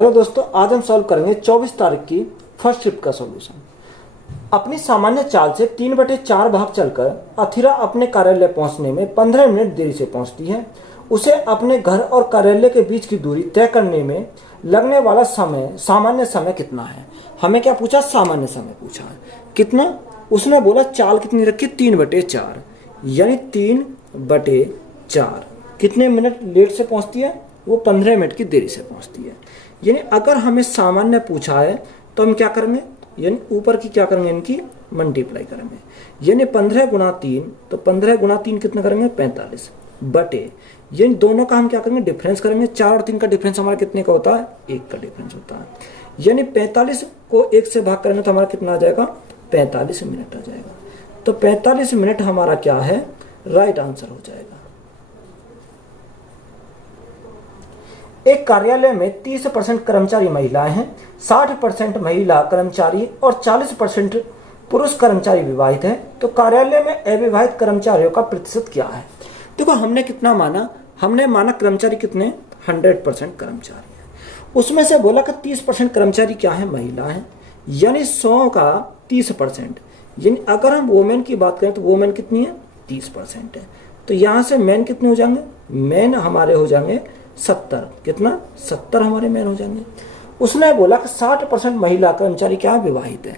Hello दोस्तों, आज हम सॉल्व करेंगे 24 तारीख की फर्स्ट शिफ्ट का सॉल्यूशन। अपनी सामान्य चाल से 3/4 भाग चलकर अथिरा अपने कार्यालय पहुंचने में 15 मिनट देरी से पहुंचती है। उसे अपने घर और कार्यालय के बीच की दूरी तय करने में लगने वाला सामान्य समय कितना है। हमें क्या पूछा? सामान्य समय पूछा है। कितना? उसने बोला चाल कितनी रखी? 3/4, यानी 3/4 कितने मिनट लेट से पहुंचती है? वो 15 मिनट की देरी से पहुंचती है। यानी अगर हमें सामान्य पूछा है तो हम क्या करेंगे, यानी ऊपर की क्या करेंगे, इनकी मल्टीप्लाई करेंगे। यानी 15 गुणा 3, तो 15 गुणा 3 कितना करेंगे? 45 बटे, यानी दोनों का हम क्या करेंगे? डिफरेंस करेंगे। 4 और 3 का डिफरेंस हमारा कितने का होता है? 1 का डिफरेंस होता है। यानी 45 को 1 से भाग करेंगे तो हमारा कितना आ जाएगा? 45 मिनट आ जाएगा। तो 45 मिनट हमारा क्या है? राइट आंसर हो जाएगा। एक कार्यालय में 30% कर्मचारी महिलाएं हैं, 60% महिला कर्मचारी और 40% पुरुष कर्मचारी विवाहित हैं। तो कार्यालय में अविवाहित कर्मचारियों का प्रतिशत क्या है? देखो, हमने कितना माना? हमने माना कर्मचारी कितने? 100% कर्मचारी हैं। उसमें से बोला कि 30% कर्मचारी क्या है? महिला है। यानी 100 का 30%, यानी अगर हम वोमेन की बात करें तो वोमेन कितनी है? 30% है। तो यहां से मैन कितने हो जाएंगे? मैन हमारे हो जाएंगे 70। कितना? 70 हमारे मैन हो जाएंगे। उसने बोला कि 60% महिला कर्मचारी क्या विवाहित है,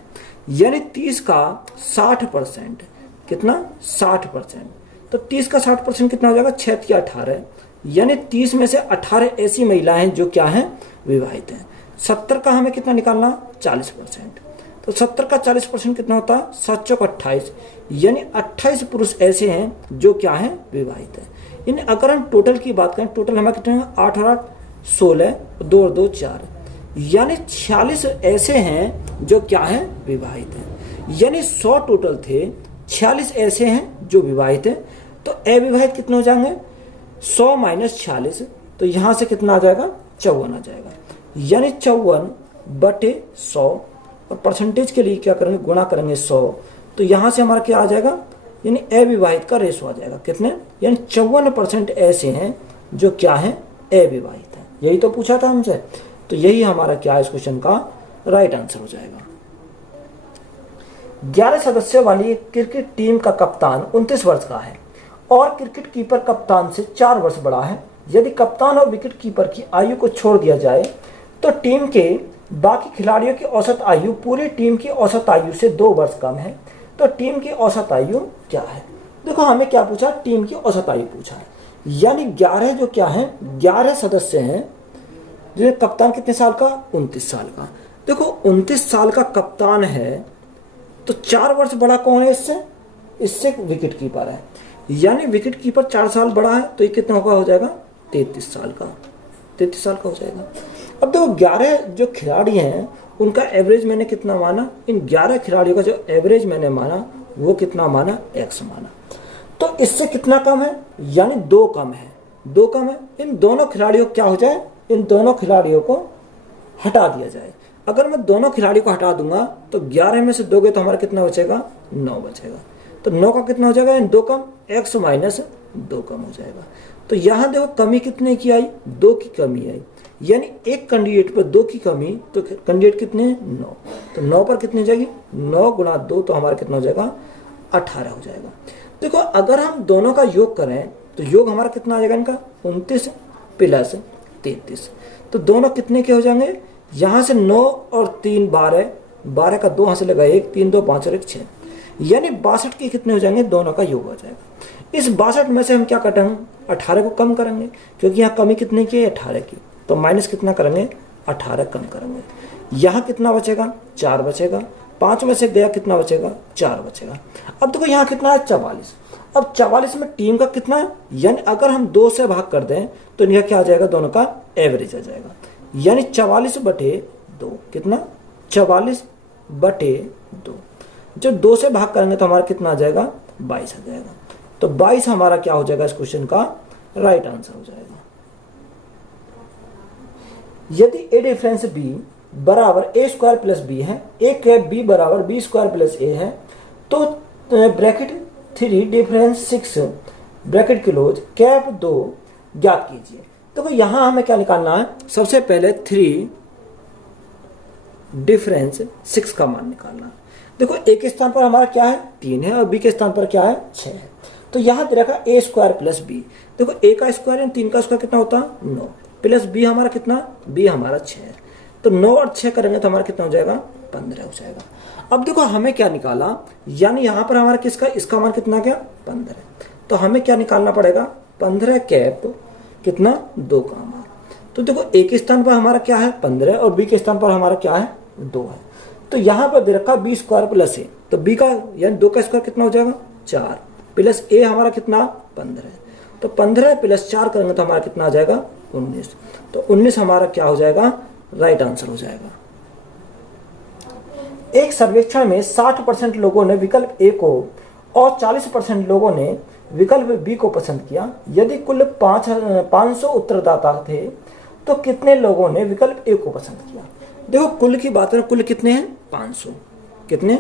यानी 30 का 60%, कितना? 60%। तो 30 का 60% कितना हो जाएगा? 6 या 18, यानी 30 में से 18 ऐसी महिलाएं हैं जो क्या हैं? विवाहित हैं। 70 का हमें कितना निकालना? 40%। तो 70 का 40% कितना होता है? 7 चौक 28, यानी 28 पुरुष ऐसे हैं जो क्या हैं? विवाहित हैं। इन अगर हम टोटल की बात करें, टोटल हमारे कितने हैं? 8 और 8 16, 2 और 2 4, यानी 46 ऐसे हैं जो क्या हैं? विवाहित हैं। यानी 100 टोटल थे, 46 ऐसे हैं जो विवाहित हैं। तो अविवाहित कितने हो जाएंगे? 100 माइनस 46, तो यहां से कितना आ जाएगा? 54 आ जाएगा। यानी 54 बटे 100, और परसेंटेज के लिए क्या करेंगे? गुणा करेंगे 100। तो यहां से हमारा क्या आ जाएगा? यानी अविवाहित का रेशो आ जाएगा। कितने? यानी 54% ऐसे हैं जो क्या हैं? अविवाहित हैं। यही तो पूछा था हमसे। तो यही हमारा क्या है? इस क्वेश्चन का राइट आंसर हो जाएगा। 11 सदस्यों वाली क्रिकेट टीम का कप्तान 29 वर्ष का है और क्रिकेट कीपर कप्तान से 4 वर्ष बड़ा है। यदि कप्तान और विकेट कीपर की आयु को छोड़ दिया जाए तो टीम के बाकी खिलाड़ियों की औसत आयु पूरी टीम की औसत आयु से 2 वर्ष कम है। तो टीम की औसत आयु क्या है? देखो, हमें क्या पूछा? टीम की औसत आयु पूछा है। यानी 11 जो क्या है? 11 सदस्य हैं। जो कप्तान कितने साल का? 29 साल का। देखो, 29 साल का कप्तान है तो 4 वर्ष बड़ा कौन है इससे? इससे विकेट कीपर है। यानी विकेट कीपर 4 साल बड़ा है, तो ये कितना हो जाएगा? 33 साल का। 33 साल का हो जाएगा। अब देखो, 11 जो खिलाड़ी हैं उनका एवरेज मैंने कितना माना? इन 11 खिलाड़ियों का जो एवरेज मैंने माना वो कितना माना? x माना। तो इससे कितना कम है? यानी 2 कम है। 2 कम है। इन दोनों खिलाड़ियों को क्या हो जाए? इन दोनों खिलाड़ियों को हटा दिया जाए। अगर मैं दोनों खिलाड़ियों को हटा दूंगा तो 11 में से दोगे तो हमारा कितना बचेगा? 9 बचेगा। तो 9 का कितना हो जाएगा? इन 2 कम, x माइनस 2 कम हो जाएगा। तो यहां देखो, कमी कितने की आई? 2 की कमी आई। यानी एक कैंडिडेट पर 2 की कमी, तो कैंडिडेट कितने? 9। तो 9 पर कितनी हो जाएगी? 9 गुणा 2, तो हमारा कितना हो जाएगा? 18 हो जाएगा। देखो, अगर हम दोनों का योग करें तो योग हमारा कितना आ जाएगा इनका? 29 प्लस 33। तो दोनों कितने के हो जाएंगे? यहां से 9 और 3 12, 12 का 2 हाथ से लगा 1, 3 2 5 और 1 6, यानी 62 के कितने हो जाएंगे? दोनों का योग हो जाएगा। इस 62 में से हम क्या कटेंगे? 18 को कम करेंगे, क्योंकि यहाँ कमी कितने की है? 18 की। तो माइनस कितना करेंगे? 18 कम करेंगे। यहाँ कितना बचेगा? 4 बचेगा। 5 में से गया कितना बचेगा? 4 बचेगा। अब देखो, यहाँ कितना है? 44। अब 44 में टीम का कितना है? यानी अगर हम 2 से भाग कर दें तो इनका क्या आ जाएगा? दोनों का एवरेज आ जाएगा। यानी 44 बटे 2, कितना? 44 बटे 2। जब 2 से भाग करेंगे तो हमारा कितना आ जाएगा? 22 आ जाएगा। तो 22 हमारा क्या हो जाएगा? इस क्वेश्चन का राइट आंसर हो जाएगा। यदि a डिफरेंस b बराबर a² प्लस b है, a कैप b बराबर b² प्लस a है, तो bracket 3 difference 6 bracket close cap 2 ज्ञात कीजिए। देखो, यहां हमें क्या निकालना है? सबसे पहले 3 डिफरेंस 6 का मान निकालना। देखो ए के स्थान पर हमारा क्या है 3 है और बी के स्थान पर क्या है 6 है। तो यहाँ दे रखा ए स्क्वायर प्लस बी। देखो ए का स्क्वायर है 3 का स्क्वायर कितना होता है 9 प्लस बी हमारा कितना बी हमारा 6 है। तो 9 और 6 करेंगे तो हमारा कितना हो जाएगा 15 हो जाएगा। अब देखो हमें क्या निकाला, यानी यहाँ पर हमारा किसका इसका मान कितना गया 15। तो हमें क्या निकालना पड़ेगा 15 कैप कितना 2 का मान। तो देखो ए के स्थान पर हमारा क्या है 15 और बी के स्थान पर हमारा क्या है 2 है। तो यहाँ पर दे रखा बी स्क्वायर प्लस ए, तो बी का यानी 2 का स्क्वायर कितना हो जाएगा 4 प्लस ए हमारा कितना 15। तो 15 प्लस 4 करेंगे तो हमारा कितना आ जाएगा 19। तो 19 हमारा क्या हो जाएगा राइट आंसर हो जाएगा। एक सर्वेक्षण में 60% लोगों ने विकल्प ए को और 40% लोगों ने विकल्प बी को पसंद किया। यदि कुल 500 उत्तरदाता थे तो कितने लोगों ने विकल्प ए को पसंद किया। देखो कुल की बात है, कुल कितने हैं 500, कितने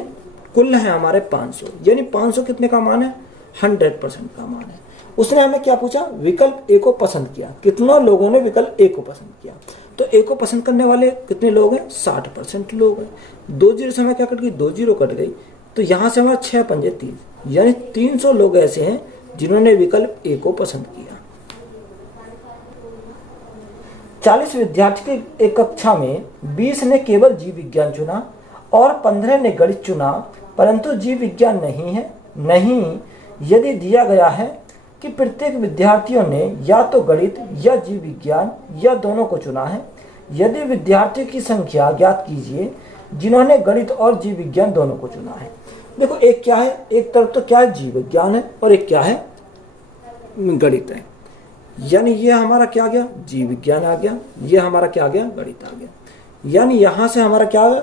कुल है हमारे 500, यानी 500 कितने का मान है 100% का मान है। उसने हमें क्या पूछा विकल्प ए को पसंद किया, कितना लोगों ने विकल्प ए को पसंद किया। तो ए को पसंद करने वाले कितने लोग हैं 60% लोग हैं। 2 जीरो से हमें क्या कट गई 2 जीरो कट गई। तो यहाँ से हमारा 6 पंजे 30, यानी 300 लोग ऐसे हैं जिन्होंने विकल्प ए को पसंद किया। 40 विद्यार्थी की एक कक्षा में 20 ने केवल जीव विज्ञान चुना और 15 ने गणित चुना, परंतु जीव विज्ञान नहीं यदि दिया गया है कि प्रत्येक विद्यार्थियों ने या तो गणित या जीव विज्ञान या दोनों को चुना है। यदि विद्यार्थियों की संख्या ज्ञात कीजिए जिन्होंने गणित और जीव विज्ञान दोनों को चुना है। देखो एक क्या है, एक तरफ तो क्या है जीव विज्ञान है और एक क्या है गणित है, यानी ये हमारा क्या आ गया जीव विज्ञान आ गया, ये हमारा क्या आ गया गणित आ गया, यानी यहां से हमारा क्या आ गया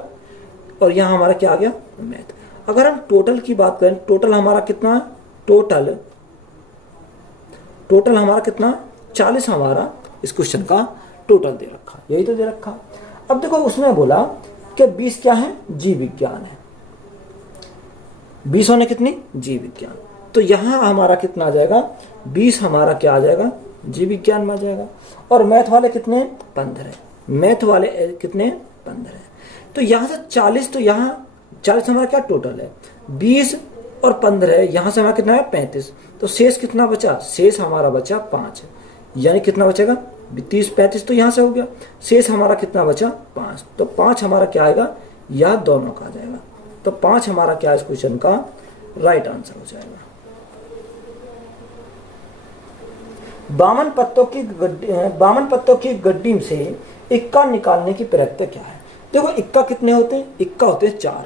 और यहां हमारा क्या आ गया मैथ। अगर हम टोटल की बात करें, टोटल हमारा कितना है, टोटल हमारा कितना 40 हमारा इस क्वेश्चन का टोटल दे रखा, यही तो दे रखा। अब देखो उसने बोला कि 20 क्या है जीव विज्ञान है, 20 होने कितनी जीव विज्ञान। तो यहां हमारा कितना आ जाएगा 20 हमारा क्या आ जाएगा जीव विज्ञान में आ जाएगा। और मैथ वाले कितने 15, मैथ वाले कितने 15। तो यहां से 40, तो यहां 40 हमारा क्या टोटल है 20 और 15, यहां से हमारा कितना है 35। तो शेष कितना बचा, शेष हमारा बचा 5, यानी कितना बचेगा 30 35, तो यहां से हो गया। शेष हमारा कितना बचा 5, तो 5 हमारा क्या आएगा यह दोनों का आ जाएगा। तो 5 हमारा क्या इस क्वेश्चन का राइट आंसर हो जाएगा। 52 पत्तों की गड्डी से इक्का निकालने की प्रक्रिया क्या है। देखो इक्का कितने होते हैं, इक्का होते हैं 4।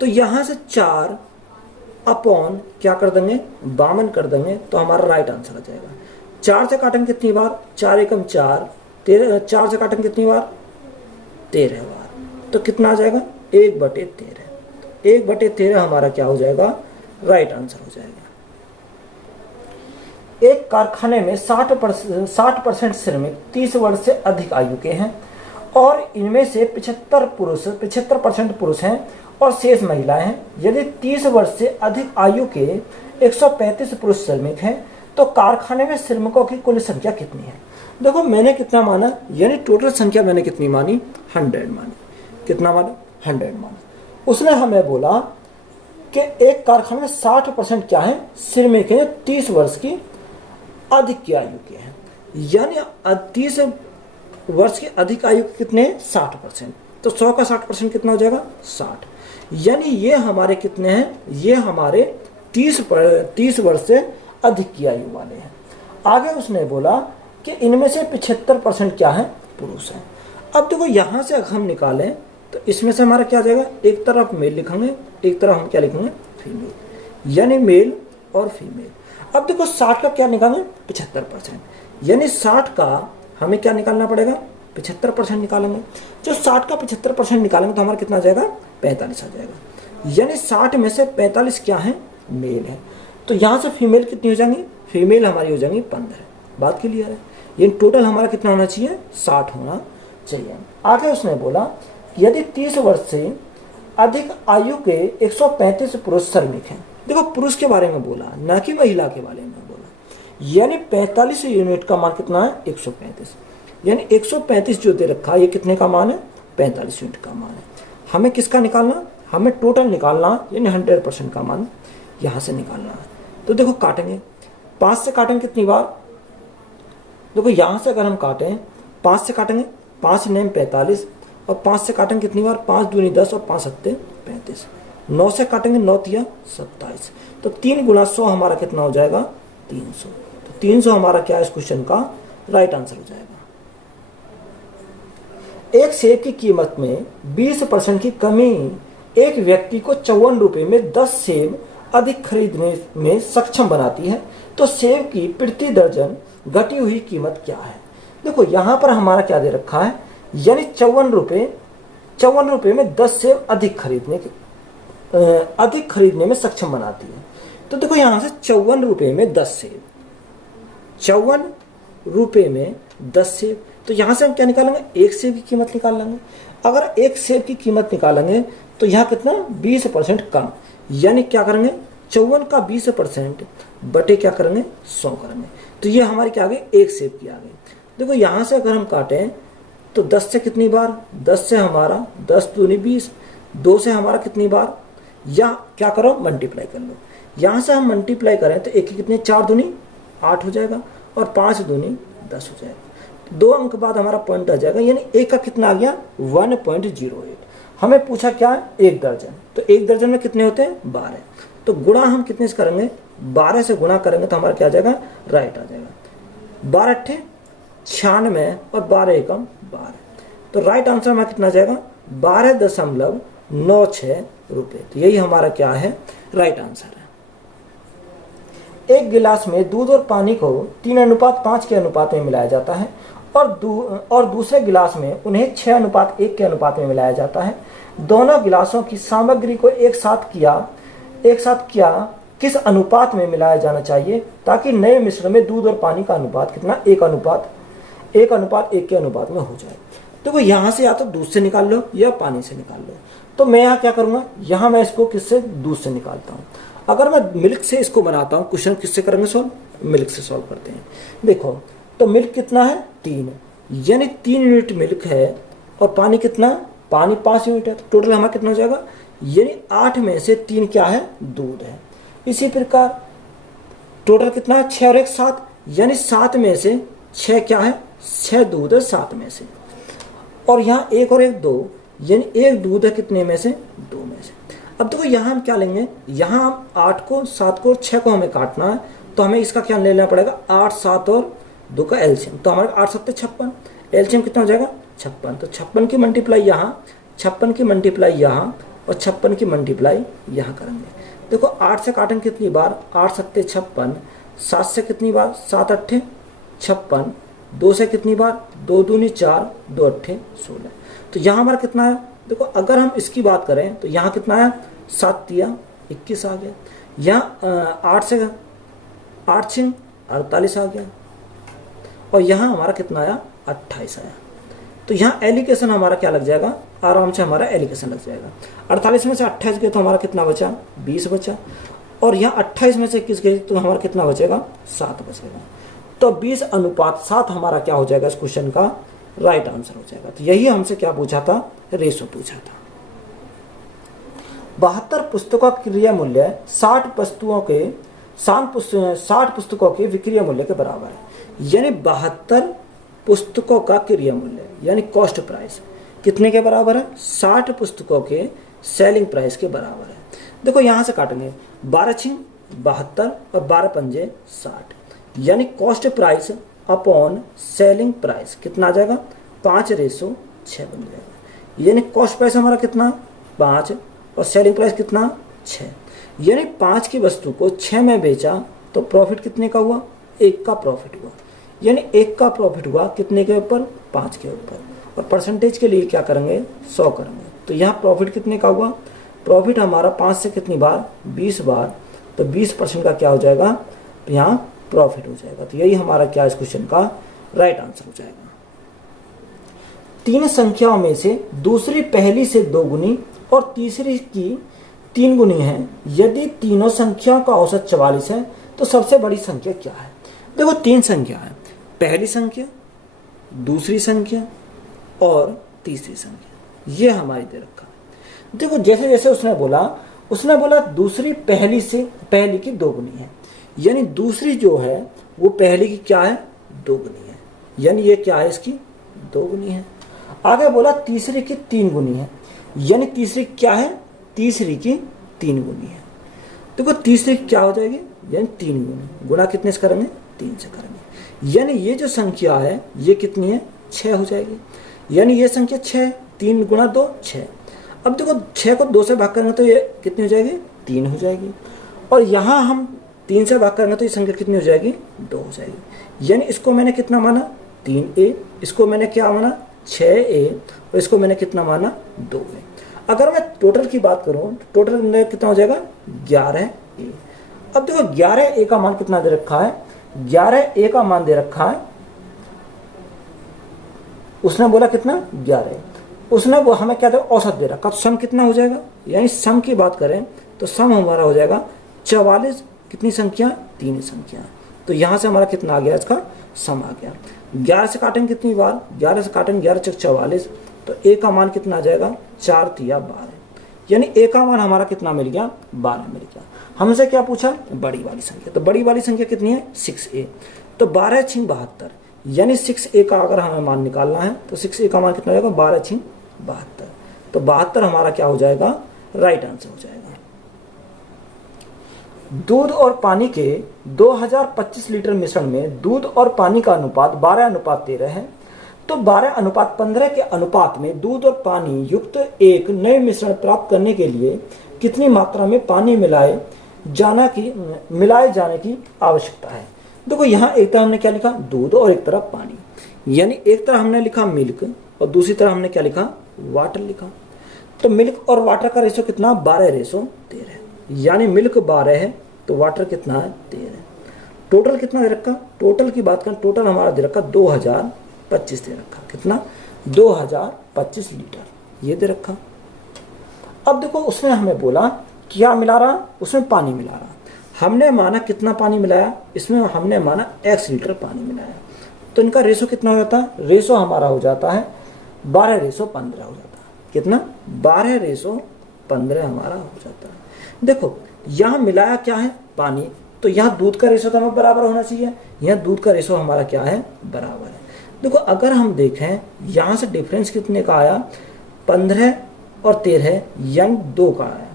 तो यहां से 4 अपॉन क्या कर देंगे 52 कर देंगे, तो हमारा राइट आंसर आ जाएगा। 4 से काटेंगे कितनी बार 4 एकम 4, 4 से काटेंगे कितनी बार 13 बार, तो कितना आ जाएगा 1/13। 1/13 हमारा क्या हो जाएगा राइट आंसर हो जाएगा। एक कारखाने में 60% श्रमिक 30 वर्ष से अधिक आयु के हैं और इनमें से 75% पुरुष हैं और शेष महिलाएं हैं। यदि 30 वर्ष से अधिक आयु के 135 पुरुष श्रमिक हैं तो कारखाने में श्रमिकों की कुल संख्या कितनी है। देखो मैंने कितना माना, यानी टोटल संख्या मैंने कितनी मानी 100 मानी। कितना माना 100 माना। उसने हमें बोला कि एक कारखाने में 60% क्या है श्रमिक हैं 30 वर्ष की अधिक की आयु के हैं, यानी 30 वर्ष की अधिक आयु कितने 60%। तो 100 का 60% कितना हो जाएगा 60, यानी ये हमारे कितने हैं, ये हमारे 30 वर्ष से अधिक की आयु वाले हैं। आगे उसने बोला कि इनमें से 75% क्या है पुरुष हैं। अब देखो यहां से अगर हम निकालें तो इसमें से हमारा क्या आ जाएगा, एक तरफ मेल लिखेंगे एक तरफ हम क्या लिखेंगे फीमेल, यानी मेल और फीमेल। अब देखो 60 का क्या निकालेंगे 75%, यानी 60 का हमें क्या निकालना पड़ेगा 75% निकालेंगे। जो 60 का 75% निकालेंगे तो हमारा कितना आ जाएगा 45 आ जाएगा, यानी 60 में से 45 क्या है मेल है। तो यहाँ से फीमेल कितनी हो जाएंगी, फीमेल हमारी हो जाएंगी 15। बात क्लियर है, यानी टोटल हमारा कितना होना चाहिए 60 होना चाहिए। आगे उसने बोला यदि 30 वर्ष से अधिक आयु के 135 पुरुष श्रमिक हैं। देखो पुरुष के बारे में बोला ना कि महिला के बारे में बोला, यानी 45 यूनिट का मान कितना है 135, यानी 135 जो दे रखा है ये कितने का मान है 45 यूनिट का मान है। हमें किसका निकालना, हमें टोटल निकालना, यानी 100% का मान यहाँ से निकालना है। तो देखो काटेंगे, 5 से काटेंगे कितनी बार, देखो यहाँ से अगर हम काटें 5 से काटेंगे, 5 नेम 45, और 5 से काटेंगे कितनी बार, 5 दूनी 10 और 5 सत्ते 35। 9 से काटेंगे 9 तिया 27, तो 3 गुना 100 हमारा कितना हो जाएगा, 300। तो 300 हमारा क्या है इस क्वेश्चन का राइट आंसर हो जाएगा। एक सेब की कीमत में 20% की कमी एक व्यक्ति को 54 रुपए में 10 सेब अधिक खरीदने में सक्षम बनाती है, तो सेब की प्रति दर्जन घटी हुई कीमत क्या है। देखो यहां पर हमारा क्या दे रखा है, यानी 54 रुपए में 10 सेब अधिक खरीदने में सक्षम बनाती है। तो देखो यहां से 54 रुपए में 10 सेब, 54 रुपए में 10 सेब, तो यहां से हम क्या निकालेंगे, एक सेब की कीमत निकाल लेंगे। अगर एक सेब की कीमत निकालेंगे तो यहाँ कितना 20% कम, यानी क्या करेंगे 54 का 20% बटे क्या करेंगे 100 करेंगे, तो ये हमारी क्या आ गई, एक सेब की आ गई। देखो यहाँ से अगर हम काटें तो 10 से कितनी बार, 10 से हमारा 10 दूनी 20, 2 से हमारा कितनी बार, या क्या करो मल्टीप्लाई कर लो। यहाँ से हम मल्टीप्लाई करें तो एक कितने 4 दूनी 8 हो जाएगा, और 5 दूनी 10 हो जाएगा। 2 अंक बाद हमारा पॉइंट आ जाएगा, यानी एक का कितना आ गया 1.08। हमें पूछा क्या है, एक दर्जन, तो एक दर्जन में कितने होते हैं 12, तो गुणा हम कितने से करेंगे, 12 से गुणा करेंगे तो हमारा क्या आ जाएगा, राइट आ जाएगा। 12 अट्ठे 96 और 12 एकम 12, तो राइट आंसर हमारा कितना आ जाएगा 12.96 रुपये। तो यही हमारा क्या है राइट आंसर है। एक गिलास में दूध और पानी को 3:5 के अनुपात में मिलाया जाता है, और दूसरे गिलास में उन्हें 6:1 के अनुपात में मिलाया जाता है। दोनों गिलासों की सामग्री को एक साथ किया किस अनुपात में मिलाया जाना चाहिए ताकि नए मिश्रण में दूध और पानी का अनुपात कितना 1:1 के अनुपात में हो जाए। देखो यहाँ से या तो दूध से निकाल लो या पानी से निकाल लो, तो मैं यहाँ क्या करूँगा, यहाँ मैं इसको किससे, दूध से निकालता हूँ। अगर मैं मिल्क से इसको बनाता हूँ, क्वेश्चन किससे करेंगे सॉल्व, मिल्क से सॉल्व करते हैं। देखो तो मिल्क कितना है 3, यानी 3 यूनिट मिल्क है, और पानी कितना, पानी 5 यूनिट है, तो टोटल हमारा कितना हो जाएगा, यानी 8 में से 3 क्या है दूध है। इसी प्रकार टोटल कितना है 6 और 1 7, यानी 7 में से 6 क्या है 6 दूध है 7 में से, और यहाँ 1 और 1 2, यानी 1 दूध है कितने में से 2 में से। अब देखो यहाँ हम क्या लेंगे, यहाँ हम 8 को 7 को 6 को हमें काटना है, तो हमें इसका क्या ले लेना पड़ेगा 8 7 और 2 का एलसीएम, तो हमारे 8 7 56, एलसीएम कितना हो जाएगा 56, तो 56 की मल्टीप्लाई यहाँ, 56 की मल्टीप्लाई यहाँ, और 56 की मल्टीप्लाई यहाँ करेंगे। देखो 8 से काटेंगे कितनी बार, 8 7 56, 7 से कितनी बार 7 8 56, 2 से कितनी बार 2 दूनी 4, 2 8 16, तो यहाँ हमारा कितना है, देखो अगर हम इसकी बात करें तो यहाँ कितना है 7 तिया 21 आ गया, यहाँ 8 से 8 6 48 आ गया, और यहाँ हमारा कितना आया 28 आया। तो यहाँ एलिकेशन हमारा क्या लग जाएगा, आराम से हमारा एलिकेशन लग जाएगा। 48 में से 28 गए तो हमारा कितना बचा 20 बचा, और यहाँ 28 में से 21 गए तो हमारा कितना बचेगा 7 बचेगा। तो 20:7 हमारा क्या हो जाएगा इस क्वेश्चन का राइट आंसर हो जाएगा। तो यही हमसे क्या पूछा था, रेशो पूछा था। 72 पुस्तकों का क्रिया मूल्य 60 पुस्तकों के विक्रय मूल्य के बराबर है, यानी 72 पुस्तकों का क्रिया मूल्य यानी कॉस्ट प्राइस कितने के बराबर है, 60 पुस्तकों के सेलिंग प्राइस के बराबर है। देखो यहाँ से काटेंगे 12 6 72 और 12 पंजे 60, यानी cost price upon selling price कितना आ जाएगा 5:6 बन जाएगा, यानी कॉस्ट प्राइस हमारा कितना 5 और सेलिंग प्राइस कितना 6, यानी 5 की वस्तु को 6 में बेचा तो प्रॉफिट कितने का हुआ 1 का प्रॉफिट हुआ, यानी 1 का प्रॉफिट हुआ कितने के ऊपर 5 के ऊपर, और परसेंटेज के लिए क्या करेंगे 100 करेंगे। तो यहाँ प्रॉफिट कितने का हुआ, प्रॉफिट हमारा 5 से कितनी बार 20 बार, तो 20% का क्या हो जाएगा, तो यहाँ प्रॉफिट हो जाएगा। तो यही हमारा क्या इस क्वेश्चन का राइट आंसर हो जाएगा। 3 संख्याओं में से दूसरी पहली से 2 गुनी और तीसरी की 3 गुनी है, यदि तीनों संख्याओं का औसत 44 है तो सबसे बड़ी संख्या क्या है। देखो 3 संख्या है, पहली संख्या, दूसरी संख्या और तीसरी संख्या, ये हमारी दे रखा है। देखो जैसे जैसे उसने बोला दूसरी पहली की दोगुनी है, यानी दूसरी जो है वो पहली की क्या है, दोगुनी है, यानी ये क्या है, इसकी दोगुनी है। आगे बोला तीसरी की तीन गुनी है, यानी तीसरी क्या है, तीसरी की तीन गुनी है। देखो तीसरी क्या हो जाएगी, यानी तीन गुनी, गुना कितने से करेंगे, तीन से करेंगे, यानी ये जो संख्या है ये कितनी है, 6 हो जाएगी, यानी ये संख्या 6, 3 गुना 2 6। अब देखो 6 को 2 से भाग करेंगे तो ये कितनी हो जाएगी, 3 हो जाएगी, और यहाँ हम 3 से भाग करेंगे तो ये संख्या कितनी हो जाएगी, 2 हो जाएगी, यानी इसको मैंने कितना माना, 3a, इसको मैंने क्या माना, 6a, और इसको मैंने कितना माना, 2a। अगर मैं टोटल की बात करूं, टोटल में कितना हो जाएगा, 11a। अब देखो 11a का मान कितना दे रखा है, 11a का मान दे रखा है, उसने बोला कितना, 11, उसने वो हमें क्या दे, औसत दे रखा, सम कितना हो जाएगा, यानी सम की बात करें तो सम हमारा हो जाएगा 44, कितनी संख्या, 3 संख्या, तो यहां से हमारा कितना आ गया, इसका सम आ गया। 11 से काटेंगे कितनी बार, 11 से काटेंगे 11 चक 44, तो a का मान कितना आ जाएगा, 4 तिया 12, यानी a का मान हमारा कितना मिल गया, 12 मिल गया। हमसे क्या पूछा, बड़ी वाली संख्या, तो बड़ी वाली संख्या कितनी है, 6a, तो 12 6 72, यानी 6a का अगर हमें मान निकालना है तो 6a का मान कितना हो जाएगा, 12 6 72, तो 72 हमारा क्या हो जाएगा, राइट आंसर हो जाएगा। दूध और पानी के 2025 लीटर मिश्रण में दूध और पानी का अनुपात 12:13 है, तो 12:15 के अनुपात में दूध और पानी युक्त एक नए मिश्रण प्राप्त करने के लिए कितनी मात्रा में पानी मिलाए जाने की आवश्यकता है। देखो यहाँ एक तरफ हमने क्या लिखा, दूध, और एक तरफ पानी, यानी एक तरफ हमने लिखा मिल्क और दूसरी तरफ हमने क्या लिखा, वाटर लिखा। तो मिल्क और वाटर का रेशो कितना, 12:13, यानी मिल्क 12 है तो वाटर कितना है, 13। टोटल कितना दे रखा, टोटल की बात करें, टोटल हमारा दे रखा 2025 दे रखा, कितना, 2025 लीटर ये दे रखा। अब देखो उसने हमें बोला क्या मिला रहा, उसमें पानी मिला रहा, हमने माना कितना पानी मिलाया, इसमें हमने माना x लीटर पानी मिलाया, तो इनका रेशो कितना हो जाता है, रेशो हमारा हो जाता है 12:15 हो जाता है, कितना, 12:15 हमारा हो जाता है। देखो यहाँ मिलाया क्या है, पानी, तो यहाँ दूध का रेशो तो हमें बराबर होना चाहिए, यहाँ दूध का रेशो हमारा क्या है, बराबर है। देखो अगर हम देखें यहाँ से डिफरेंस कितने का आया, 15 और 13, यानी 2 का आया,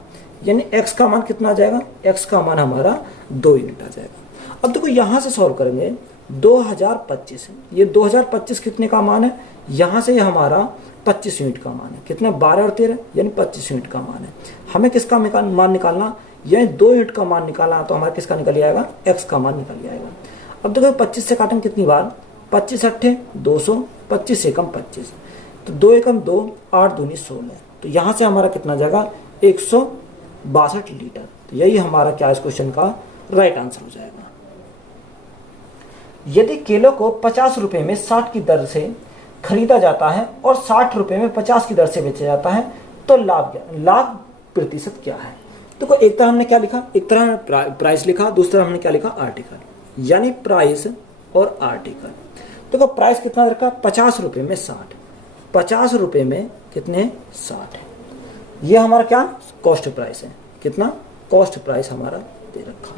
यानी x का मान कितना आ जाएगा, x का मान हमारा 2 यूनिट आ जाएगा। अब देखो यहाँ से सॉल्व करेंगे, 2025, ये 2025 कितने का मान है, यहाँ से हमारा 25 यूनिट का मान है, कितना, 12 और 13, यानी 25 यूनिट का मान है। हमें किसका मान निकालना, यानी 2 यूनिट का मान निकालना, तो हमारा किसका निकल आएगा, x का मान निकल आएगा। अब देखो 25 से काटेंगे कितनी बार, 25 अट्ठे 200, 25 एकम 25, तो 2 एकम 2, 8 दूनी 16, तो यहाँ से हमारा कितना जाएगा, 162 लीटर। तो यही हमारा क्या इस क्वेश्चन का राइट आंसर हो जाएगा। यदि केलों को 50 रुपए में 60 की दर से खरीदा जाता है और 60 रुपए में 50 की दर से बेचा जाता है, तो लाभ प्रतिशत क्या है। देखो एक तरह हमने क्या लिखा, एक तरह प्राइस लिखा, दूसरी तरह हमने क्या लिखा, आर्टिकल, यानी प्राइस और आर्टिकल। देखो प्राइस कितना रखा, 50 रुपए में 60, 50 रुपए में कितने, 60 है, ये हमारा क्या कॉस्ट प्राइस है, कितना, कॉस्ट प्राइस हमारा दे रखा।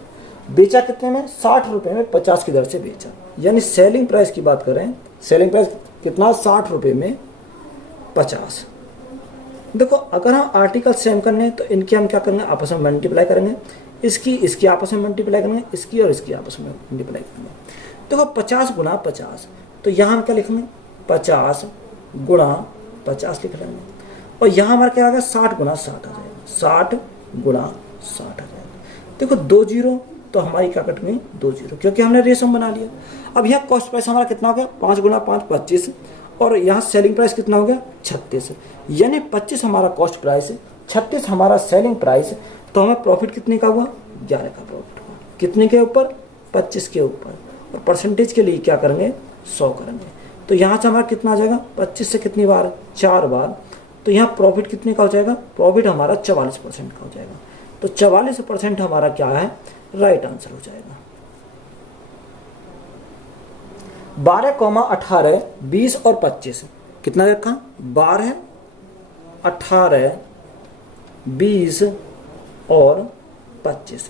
बेचा कितने में, 60 रुपए में 50 की दर से बेचा, यानी सेलिंग प्राइस की बात करें, सेलिंग प्राइस कितना, 60 रुपए में 50। देखो अगर हम आर्टिकल सेम करने तो इनके हम क्या करेंगे, आपस में मल्टीप्लाई करेंगे, इसकी आपस में मल्टीप्लाई करेंगे, इसकी और इसकी आपस में मल्टीप्लाई करेंगे। देखो 50 गुना 50, तो यहाँ हम क्या लिखेंगे, 50 गुणा 50 लिख लेंगे, और यहाँ हमारा क्या आ गया, 60 गुना 60 आ जाएगा, 60 गुणा 60 आ जाएगा। देखो 2 जीरो, तो हमारी क्या कट गई, 2 जीरो, क्योंकि हमने रेशो बना लिया। अब यहाँ कॉस्ट प्राइस हमारा कितना हो गया, 5 गुना 5 25, और यहाँ सेलिंग प्राइस कितना हो गया, 36, यानी 25 हमारा कॉस्ट प्राइस है, 36 हमारा सेलिंग प्राइस, तो हमें प्रॉफिट कितने का हुआ, 11 का प्रॉफिट हुआ, कितने के ऊपर, 25 के ऊपर, और परसेंटेज के लिए क्या करेंगे, 100 करेंगे, तो यहाँ से हमारा कितना आ जाएगा, 25 से कितनी बार, 4 बार, तो यहाँ प्रॉफिट कितने का हो जाएगा, प्रॉफिट हमारा 44% का हो जाएगा, तो 44% हमारा क्या है, राइट आंसर हो जाएगा। 12, 18, 20 और 25 कितना रखा, 12, 18, 20 और 25।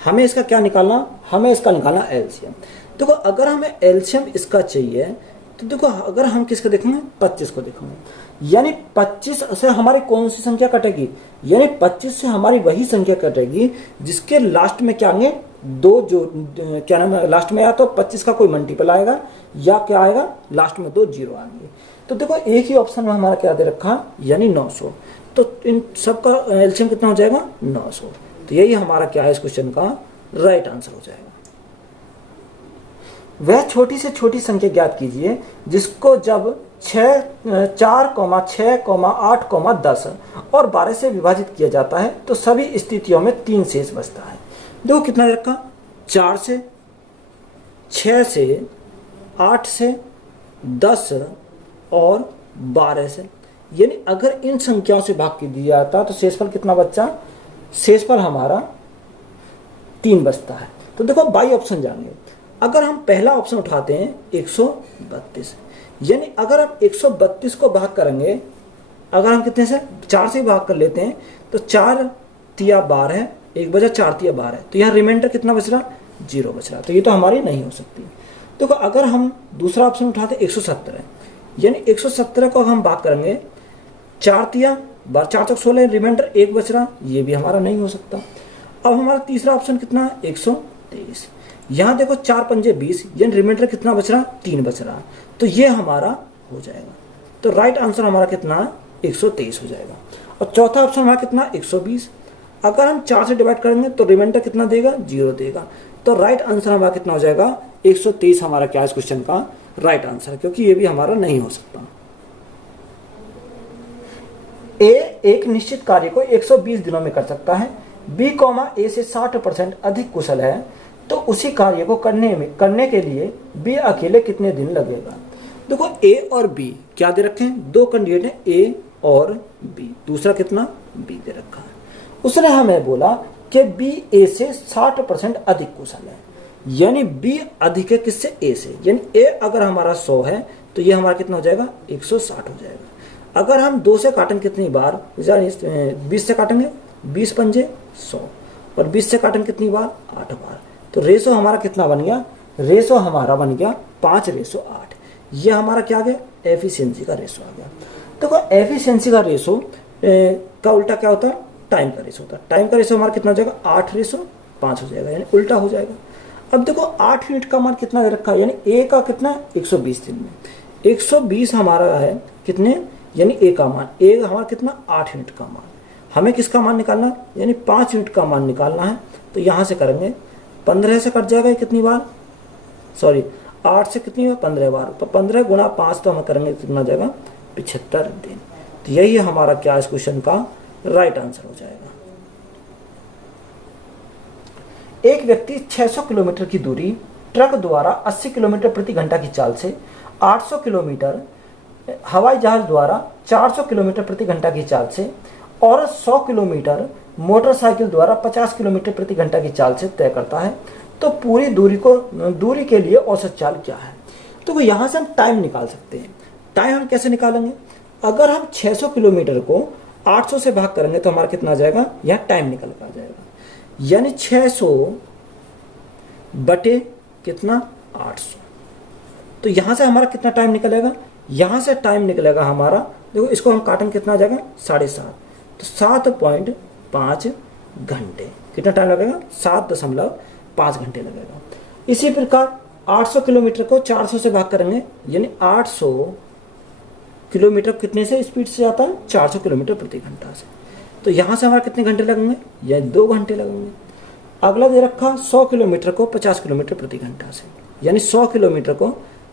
हमें इसका क्या निकालना, हमें इसका निकालना एलसीएम। देखो अगर हमें एलसीएम इसका चाहिए तो देखो अगर हम किसका देखेंगे, 25 को देखेंगे, यानी 25 से हमारी कौन सी संख्या कटेगी, यानी 25 से हमारी वही संख्या कटेगी जिसके लास्ट में क्या आएंगे, दो जो क्या नाम है लास्ट में, या तो 25 का कोई मल्टीपल आएगा या क्या आएगा लास्ट में 2 जीरो आएंगे। तो देखो एक ही ऑप्शन में हमारा क्या दे रखा, यानी 900। तो इन सब का एलसीएम कितना हो जाएगा, 900। तो यही हमारा क्या है इस क्वेश्चन का राइट आंसर हो जाएगा। वह छोटी से छोटी संख्या ज्ञात कीजिए जिसको जब 4, 6, 8, 10 और 12 से विभाजित किया जाता है तो सभी स्थितियों में 3 शेष बचता है। देखो कितना दे रखा, 4 से, 6 से, 8 से, 10 और 12 से। यानी अगर इन संख्याओं से भाग दिया जाता तो शेषफल कितना बचा, शेषफल हमारा 3 बचता है। तो देखो बाई ऑप्शन जाएंगे। अगर हम पहला ऑप्शन उठाते हैं 132, यानी अगर आप 132 को भाग करेंगे, अगर हम कितने से 4 से भाग कर लेते हैं तो 4 तिया 12 है, 1 बजा 4 तिया 12 है, तो यहाँ रिमाइंडर कितना बच रहा, 0 बच रहा। तो ये तो हमारी नहीं हो सकती। देखो अगर हम दूसरा ऑप्शन उठाते 117, यानी 117 को हम भाग करेंगे 4 तिया 4 चौक 16, रिमाइंडर 1 बच रहा, ये भी हमारा नहीं हो सकता। अब हमारा तीसरा ऑप्शन कितना है, 123, यहाँ देखो 4 पंजे 20, यानी रिमाइंडर कितना बच रहा, 3 बच रहा, तो ये हमारा हो जाएगा। तो राइट आंसर हमारा कितना, 123 हो जाएगा। और चौथा ऑप्शन हमारा कितना, 120। अगर हम 4 से डिवाइड करेंगे तो रिमाइंडर कितना देगा, 0 देगा। तो राइट आंसर हमारा कितना हो जाएगा, 123 हमारा क्या इस क्वेश्चन का राइट आंसर, क्योंकि ये भी हमारा नहीं हो सकता। ए एक निश्चित कार्य को 120 दिनों में कर सकता है, बी ए से 60% अधिक कुशल है, तो उसी कार्य को करने के लिए बी अकेले कितने दिन लगेगा। देखो ए और बी क्या दे रखे हैं, 2 कैंडिडेट हैं, ए और बी, दूसरा कितना, बी दे रखा है। उसने हमें बोला कि बी ए से 60% अधिक कुशल है, यानी बी अधिक है किससे, ए से, यानी ए अगर हमारा 100 है तो ये हमारा कितना हो जाएगा, 160 हो जाएगा। अगर हम 2 से काटेंगे कितनी बार, 20 से काटेंगे 20 पंजे 100, और 20 से काटेंगे कितनी बार, 8 बार। तो रेशो हमारा कितना बन गया, रेशो हमारा बन गया 5:8। ये हमारा क्या आ गया, एफिशिएंसी का रेशो आ गया। देखो एफिशिएंसी का रेशो का उल्टा क्या होता है, टाइम का रेशो होता है। टाइम का रेशो हमारा कितना हो जाएगा, 8:5 हो जाएगा, यानी उल्टा हो जाएगा। अब देखो 8 यूनिट का मान कितना दे रखा है, यानी ए का कितना है, 120 दिन में 120 हमारा है कितने, यानी ए का मान, ए हमारा कितना 8 यूनिट का मान। हमें किसका मान निकालना है, यानी 5 यूनिट का मान निकालना है। तो यहाँ से करेंगे 15 से कट जाएगा कितनी बार, सॉरी 8 से कितनी बार, 15 बार। तो 15 गुणा 5 तो हम करेंगे कितना जाएगा, 75 दिन। तो यही हमारा क्या इस क्वेश्चन का राइट आंसर हो जाएगा। एक व्यक्ति 600 किलोमीटर की दूरी ट्रक द्वारा 80 किलोमीटर प्रति घंटा की चाल से 800 किलोमीटर, हवाई जहाज द्वारा 400 किलोमीटर प्रति घंटा की चाल से और 100 किलोमीटर मोटरसाइकिल द्वारा 50 किलोमीटर प्रति घंटा की चाल से तय करता है, तो पूरी दूरी के लिए औसत चाल क्या है। तो यहाँ से हम टाइम निकाल सकते हैं। टाइम हम कैसे निकालेंगे, अगर हम 600 किलोमीटर को 800 से भाग करेंगे तो हमारा कितना आ जाएगा, यहाँ टाइम निकल कर आ जाएगा, यानी 600 बटे कितना 800। तो यहाँ से हमारा कितना टाइम निकलेगा, यहाँ से टाइम निकलेगा हमारा, देखो इसको हम काटेंगे कितना आ जाएगा 7.5, तो 7.5 घंटे। कितना टाइम लगेगा, 7.5 घंटे लगेगा। इसी प्रकार 800 किलोमीटर को 400 से भाग करेंगे, यानी 800 किलोमीटर कितने से स्पीड से जाता है, 400 किलोमीटर प्रति घंटा से। तो यहाँ से हमारा कितने घंटे लगेंगे, या 2 घंटे लगेंगे। अगला दे रखा 100 किलोमीटर को 50 किलोमीटर प्रति घंटा से, यानी 100 किलोमीटर को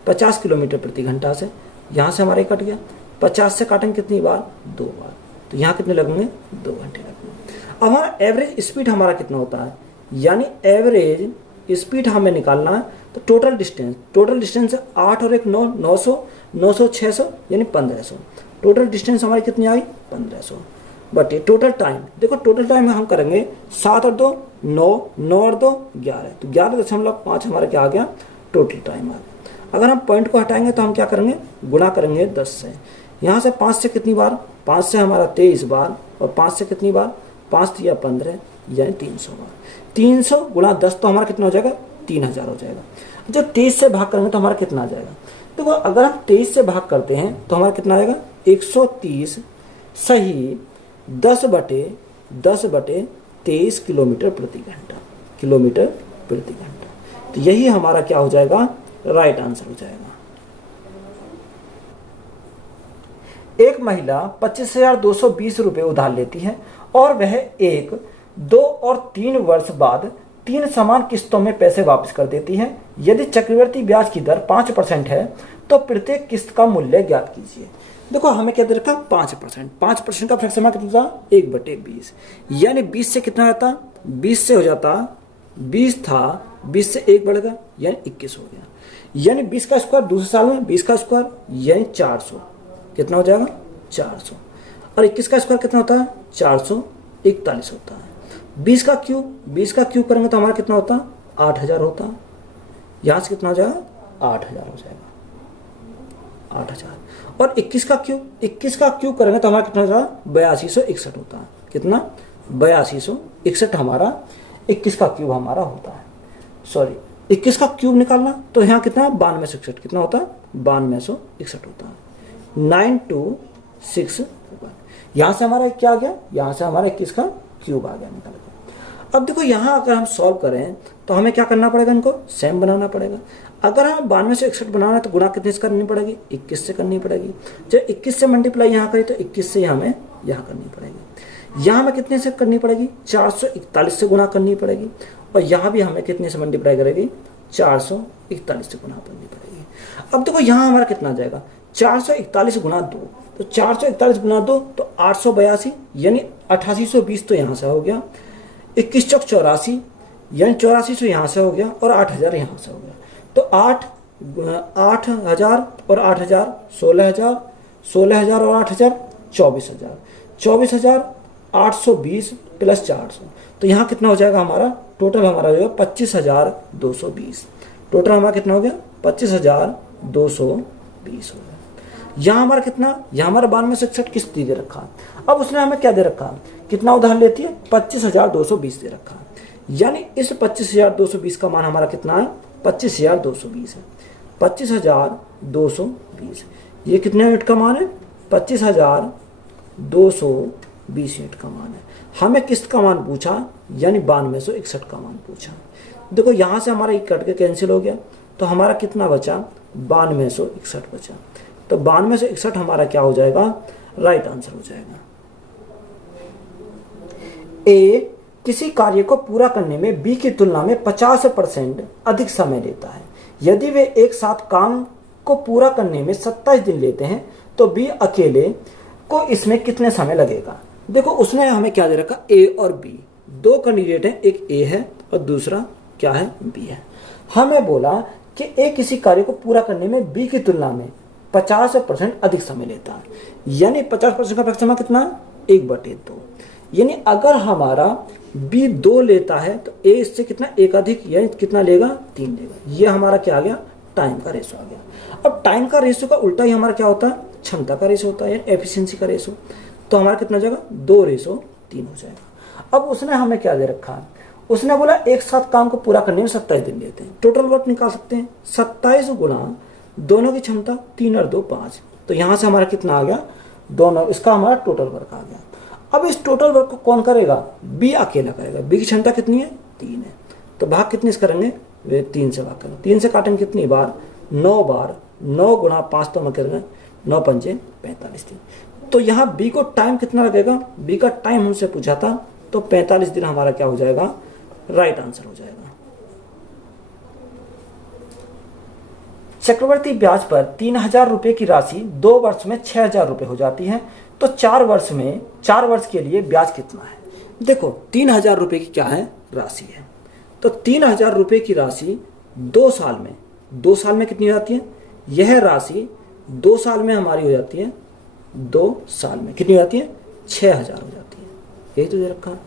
50 किलोमीटर प्रति घंटा से। यहाँ से हमारे कट गया, 50 से काटेंगे कितनी बार, 2 बार। तो यहाँ कितने लगेंगे, 2 घंटे लगेंगे। अब हमारा एवरेज स्पीड हमारा कितना होता है, यानी एवरेज स्पीड हमें निकालना है। तो टोटल डिस्टेंस 8 और 1 9, 900, 900 600 यानी 1500। टोटल डिस्टेंस हमारी कितनी आई, 1500 बटे टोटल टाइम। देखो टोटल टाइम हम करेंगे 7 और 2 9, 9 और 2 11, तो 11.5 हमारा क्या आ गया, टोटल टाइम आ गया। अगर हम पॉइंट को हटाएंगे तो हम क्या करेंगे, गुणा करेंगे 10 से। यहाँ से 5 से कितनी बार, 5 से हमारा 23 बार, और 5 से कितनी बार 5 या 15 यानी 300 बार। 300 गुणा 10 तो हमारा कितना हो जाएगा, 3000 हो जाएगा। जब 23 से भाग करेंगे तो हमारा कितना आ जाएगा, देखो अगर हम 23 से भाग करते हैं तो हमारा कितना आएगा, 130 सही 10/23 किलोमीटर प्रति घंटा, किलोमीटर प्रति घंटा। तो यही हमारा क्या हो जाएगा, राइट आंसर हो जाएगा। एक महिला 25,220 रुपये उधार लेती है और वह 1, 2 और 3 वर्ष बाद 3 समान किस्तों में पैसे वापस कर देती है। यदि चक्रवृद्धि ब्याज की दर 5% है तो प्रत्येक किस्त का मूल्य ज्ञात कीजिए। देखो हमें क्या दे रखा, 5%। 5% का फ्रैक्शन कितना था, 1/20, यानी 20 से कितना रहता, 20 से हो जाता 20 था, 20 से 1 बढ़ गया यानी 21 हो गया। यानी 20 का स्क्वायर दूसरे साल में 20 का स्क्वायर यानी 400, कितना हो जाएगा 400। और 21 का स्क्वायर कितना होता है, 441 होता है। 20 का क्यूब करेंगे तो हमारा कितना होता, 8000 होता। यहाँ से कितना हो जाएगा, 8000 हो जाएगा, 8000। और 21 का क्यूब करेंगे तो हमारा कितना हो जाएगा, 8261 होता है। कितना, 8261 हमारा 21 का क्यूब हमारा होता है। सॉरी 21 का क्यूब निकालना तो यहाँ कितना, 9261 कितना होता है, 9261 होता है। 9261 यहाँ से हमारा क्या आ गया, यहाँ से हमारा 21 का क्यूब आ गया निकल के। अब देखो यहाँ अगर हम सॉल्व करें तो हमें क्या करना पड़ेगा, इनको सेम बनाना पड़ेगा। अगर हम 9261 बनाना है तो गुणा कितने से करनी पड़ेगी, 21 से करनी पड़ेगी। जब 21 से मल्टीप्लाई यहाँ करी तो 21 से हमें यहाँ करनी पड़ेगी। यहाँ हमें कितने से करनी पड़ेगी, 441 से गुणा करनी पड़ेगी। और यहाँ भी हमें कितने से मल्टीप्लाई करेगी, 441 से गुणा करनी पड़ेगी। अब देखो यहाँ हमारा कितना आ जाएगा, 441 गुणा 2, तो 441 गुणा 2 तो 882 यानी 8820 तो यहाँ से हो गया। 21 चौक 84 यानी 8400 यहाँ से हो गया और 8000 यहाँ से हो गया। तो 8000 और 8000 16000, 16000 और 8000 24000, 24820 प्लस 400। तो यहाँ कितना हो जाएगा हमारा, टोटल हमारा हो गया 25220। टोटल हमारा कितना हो गया, 25220 हो गया। यहाँ हमारा कितना, यहाँ हमारा 9261 किस्त दे रखा। अब उसने हमें क्या दे रखा, कितना उधार लेती है, 25220 दे रखा। यानी इस 25220 का मान हमारा कितना है, 25220 है। 25220 ये कितने यूनिट का मान है, 25220 यूनिट का मान है। हमें किस्त का मान पूछा यानी 9261 का मान पूछा। देखो यहाँ से हमारा एक कट के कैंसिल हो गया तो हमारा कितना बचा, 9261 बचा। तो 9261 हमारा क्या हो जाएगा, राइट आंसर हो जाएगा। ए किसी कार्य को पूरा करने में बी की तुलना में 50% अधिक समय लेता है। यदि वे एक साथ काम को पूरा करने में 27 दिन लेते हैं तो बी अकेले को इसमें कितने समय लगेगा। देखो उसने हमें क्या दे रखा, ए और बी दो कैंडिडेट हैं, एक ए है और दूसरा क्या है, बी है। हमें बोला कि ए किसी कार्य को पूरा करने में बी की तुलना में 50% अधिक समय लेता है। यानी 50% का समय कितना, 1/2। यानी अगर हमारा बी 2 लेता है तो ए इससे कितना, 1 अधिक यानी कितना लेगा, 3 लेगा। ये हमारा क्या आ गया, टाइम का रेशो आ गया। अब टाइम का रेशो का उल्टा ही हमारा क्या होता है, क्षमता का रेशो होता है, एफिशिएंसी का रेशो। तो हमारा कितना हो जाएगा, 2:3 हो जाएगा। अब उसने हमें क्या दे रखा है, उसने बोला एक साथ काम को पूरा करने में 27 दिन लेते हैं। टोटल वर्क निकाल सकते हैं, 27 गुणा दोनों की क्षमता 3 और 2 5। तो यहाँ से हमारा कितना आ गया, दोनों, इसका हमारा टोटल वर्क आ गया। अब इस टोटल वर्क को कौन करेगा, बी अकेला करेगा। बी की क्षमता कितनी है, 3 है। तो भाग कितने से करेंगे, वे 3 से भाग करेंगे। 3 से काटेंगे कितनी बार, 9 बार। 9 गुणा 5 तो हम करेंगे 9 पंचे 45 दिन। तो यहाँ बी को टाइम कितना लगेगा, बी का टाइम हमसे पूछा था तो 45 दिन हमारा क्या हो जाएगा, राइट आंसर हो जाएगा। चक्रवर्ती ब्याज पर 3000 रुपए की राशि 2 वर्ष में 6000 रुपए हो जाती है तो 4 वर्ष के लिए ब्याज कितना है। देखो 3000 रुपए की क्या है, राशि है। तो 3000 रुपए की राशि 2 साल में कितनी हो जाती है, यह राशि 2 साल में हमारी हो जाती है, 2 साल में कितनी हो जाती है, 6000 हो जाती है। यही तो दे रखा है।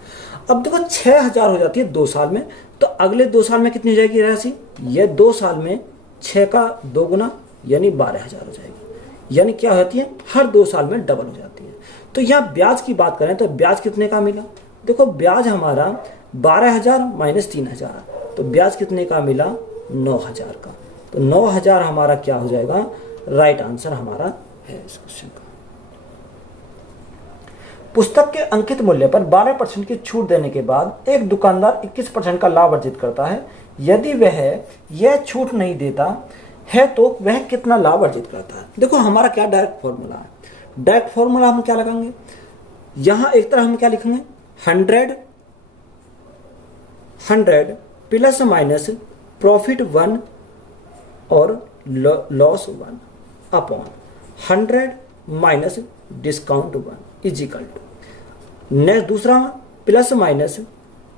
अब देखो 6000 हो जाती है 2 साल में, तो अगले 2 साल में कितनी हो जाएगी राशि, यह 2 साल में 6 का 2 गुना यानी 12000 हो जाएगी। यानी क्या होती है, हर 2 साल में डबल हो जाती है। तो यहाँ ब्याज की बात करें तो ब्याज कितने का मिला, देखो ब्याज हमारा 12,000 माइनस 3,000, तो ब्याज कितने का मिला? 9,000 का। तो 9,000 हमारा क्या हो जाएगा? राइट आंसर हमारा है इस क्वेश्चन का। पुस्तक के अंकित मूल्य पर 12% की छूट देने के बाद एक दुकानदार 21% का लाभ अर्जित करता है। यदि वह यह छूट नहीं देता है तो वह कितना लाभ अर्जित करता है? देखो हमारा क्या डायरेक्ट फॉर्मूला है। डायरेक्ट फॉर्मूला हम क्या लगाएंगे? यहां एक तरह हम क्या लिखेंगे? 100 प्लस माइनस प्रॉफिट 1 और loss 1 upon 100 minus discount 1 is equal to next दूसरा plus minus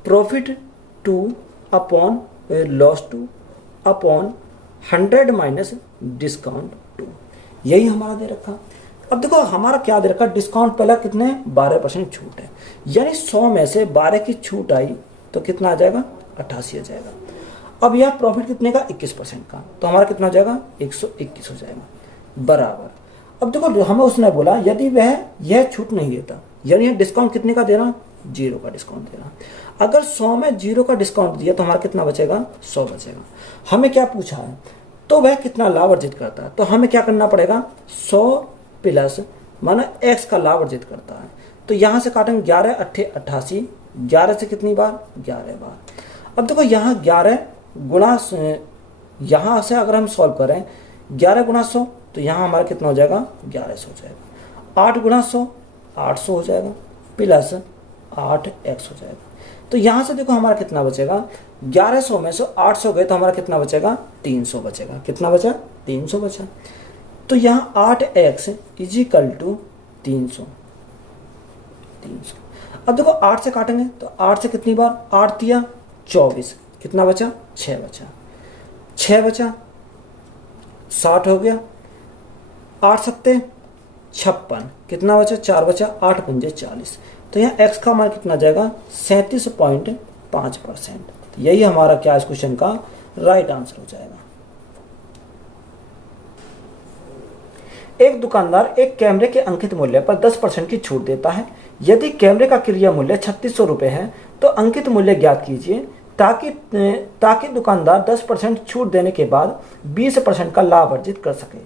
profit 2 upon loss 2 upon 100 minus discount 2। यही हमारा दे रखा। अब देखो हमारा क्या दे रखा? डिस्काउंट पहला कितने? 12% छूट है, यानी 100 में से 12 की छूट आई तो कितना आ जाएगा? 88 आ जाएगा। अब यह प्रॉफिट कितने का? 21% का, तो हमारा कितना हो जाएगा? 121 हो जाएगा बराबर। अब देखो जो हमें उसने बोला यदि वह यह छूट नहीं देता, यानी यह डिस्काउंट कितने का दे रहा? 0 का डिस्काउंट दे रहा। अगर 100 में 0 का डिस्काउंट दिया तो हमारा कितना बचेगा? 100 बचेगा। हमें क्या पूछा है? तो वह कितना लाभ अर्जित करता है, तो हमें क्या करना पड़ेगा? 100 प्लस माना x का लाभ अर्जित करता है, तो यहां से काटेंगे 11 8 88, 11 से कितनी बार? 11 बार। अब देखो यहाँ 11 गुणा, यहाँ से अगर हम सॉल्व करें 11 गुणा 100 तो यहाँ हमारा कितना हो जाएगा? 1100 हो जाएगा। 8 गुणा 100 800 हो जाएगा प्लस 8x हो जाएगा। तो यहाँ से देखो हमारा कितना बचेगा? 1100 में से 800 गए तो हमारा कितना बचेगा? 300 बचेगा। कितना बचा? 300 बचा। तो यहाँ 8x इज इक्वल टू 300। अब देखो 8 से काटेंगे तो 8 से कितनी बार? 8 दिया 24, कितना बचा? 6 बचा। 6 बचा 60 हो गया। 8 सत्ते 56, कितना बचा? 4 बचा। 8 पंजे 40, तो यहाँ x का हमारा कितना जाएगा? 37.5%। यही हमारा क्या इस क्वेश्चन का राइट आंसर हो जाएगा। एक दुकानदार एक कैमरे के अंकित मूल्य पर 10% की छूट देता है। यदि कैमरे का क्रय मूल्य 3600 रुपये है तो अंकित मूल्य ज्ञात कीजिए ताकि दुकानदार 10% छूट देने के बाद 20% का लाभ अर्जित कर सके।